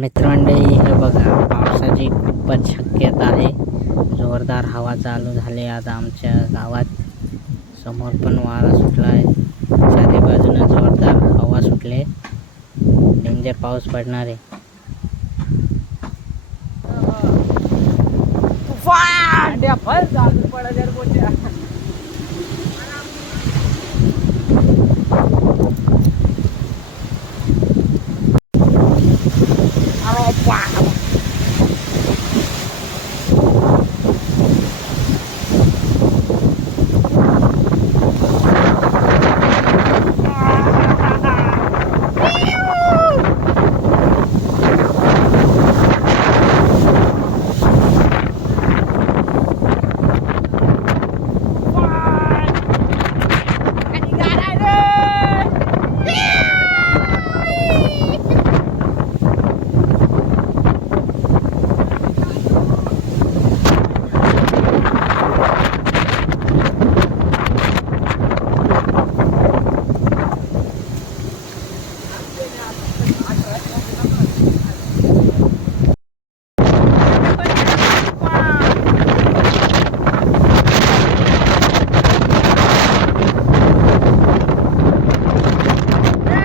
मित्रमंडळी हे बघा पावसाची खूपच शक्यता आहे. जोरदार हवा चालू झाली आता आमच्या गावात. समोर पण वारा सुटला आहे चारी बाजूने जोरदार हवा सुटले. म्हणजे डेंजर पाऊस पडणार आहे.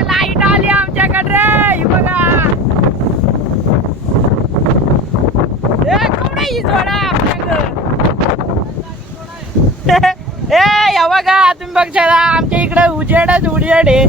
लाइट आली आमच्याकडे रे ही बघा ए कोण आहे ही जोडा आपल्याकडं? ए या बघा आमच्या इकडे उजेडच उजेड आहे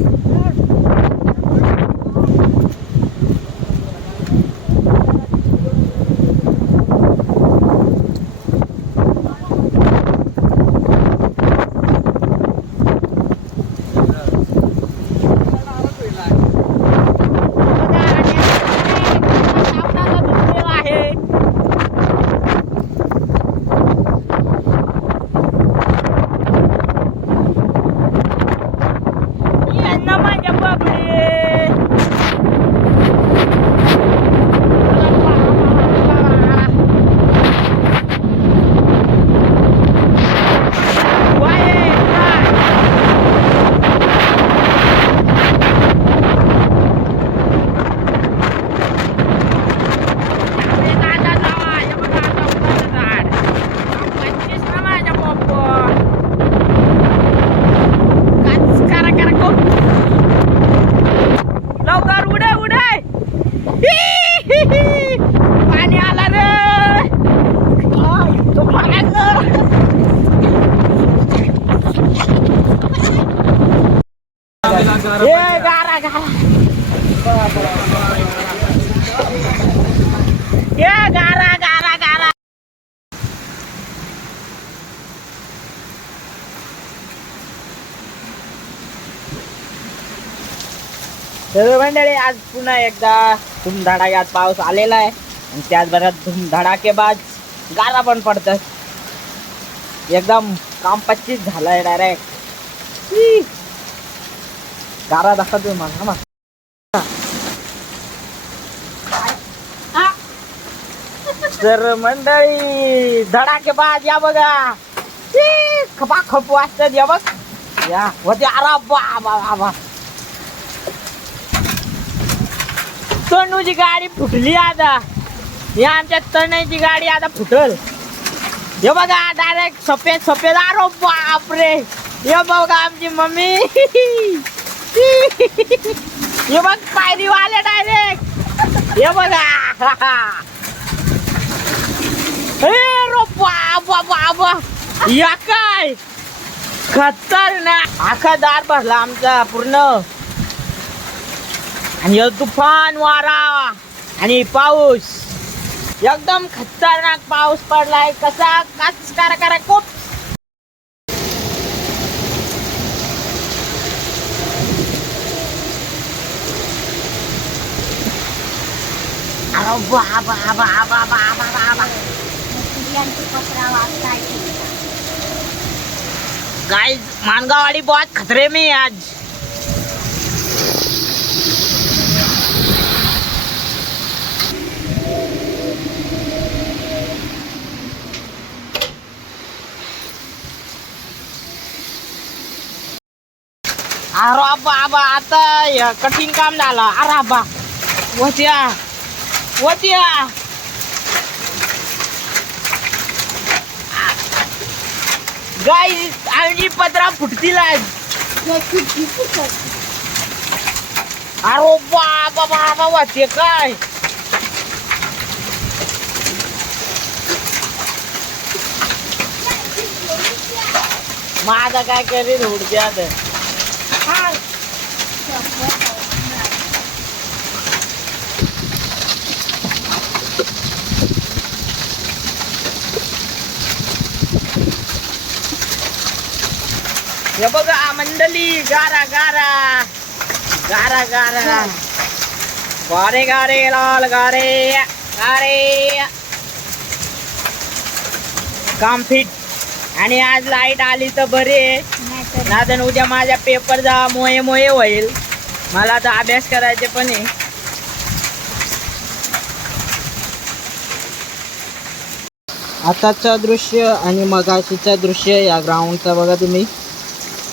बघा, आणि सावनाला झोपलेला आहे यांना माझ्या बाबडे लवकर उडे उडे पाणी आला रे आय, तो पाण्याचं. ए, गारा गारा ए गारा गारा गारा तर मंडळी आज पुन्हा एकदा धुमधडाक्यात पाऊस आलेला आहे. आणि त्याचबरोबर धुमधडाकेबाज गारा पण पडतात. एकदम काम पच्चीस झालंय डायरेक्ट गारा दाखवतो मला मग तर मंडळी धडाकेबाज या बघा. खपा खप वाजतात या बघ. या. होते अरा बा बा बा बा तणूची गाडी फुटली आता. या आमच्या तणाची गाडी आता फुटल. हे बघा डायरेक्ट सफेद सफेद. आरो बापरे. हे बघा आमची मम्मी. हे बघ पायरी वाले डायरेक्ट हे बघा. हे बाबा या काय? खतरनाक. आखा दार भरला आमचा पूर्ण. आणि तुफान वारा आणि पाऊस. एकदम खतरनाक पाऊस पडलाय. कसा? काच करा करा खूप. अरे बाबा बाबा बाबा बाबा गाइस मानगावाड़ी बहुत खतरे में आज. अरे बाबा आता हे कठीण काम झालं. अरे बा वत्या वतिया. गाय आमची पत्रा फुटतील आज. अरे बाबा बाबा वाटते काय? माझा काय करेल आता. हे बघा मंडली गारा गारा. गारा गारा. गारे गारे लाल गारे गारे. काम फिट आणि आज लाइट आली तर बरे. नादन उद्या माझ्या पेपरचा मोये मोये होईल. मला आता अभ्यास करायचे पण आहे. आताचं दृश्य आणि मगाशीचं दृश्य या ग्राउंडचं बघा तुम्ही.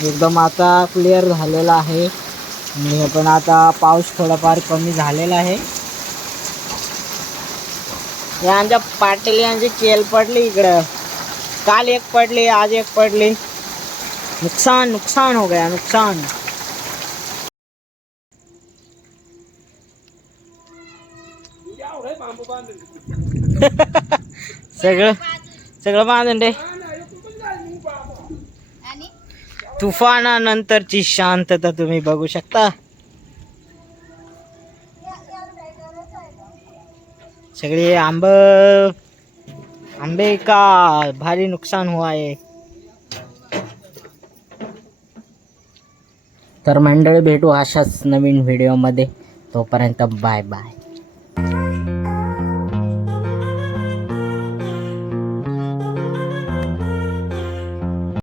एकदम आता क्लिअर झालेला आहे. आणि हे पण आता पाऊस थोडाफार कमी झालेला आहे. यांच्या पाटील यांची केल पडली इकडं. काल एक पडली आज एक पडली. नुकसान नुकसान हो गया नुकसान। सगळं सगळं बांधून दे. तुफानानंतरची शांतता तुम्ही बघू शकता. सगळे आंब आंबे का भारी नुकसान हुआ आहे तर मंडळी भेटू अशाच नवीन व्हिडिओमध्ये तोपर्यंत बाय बाय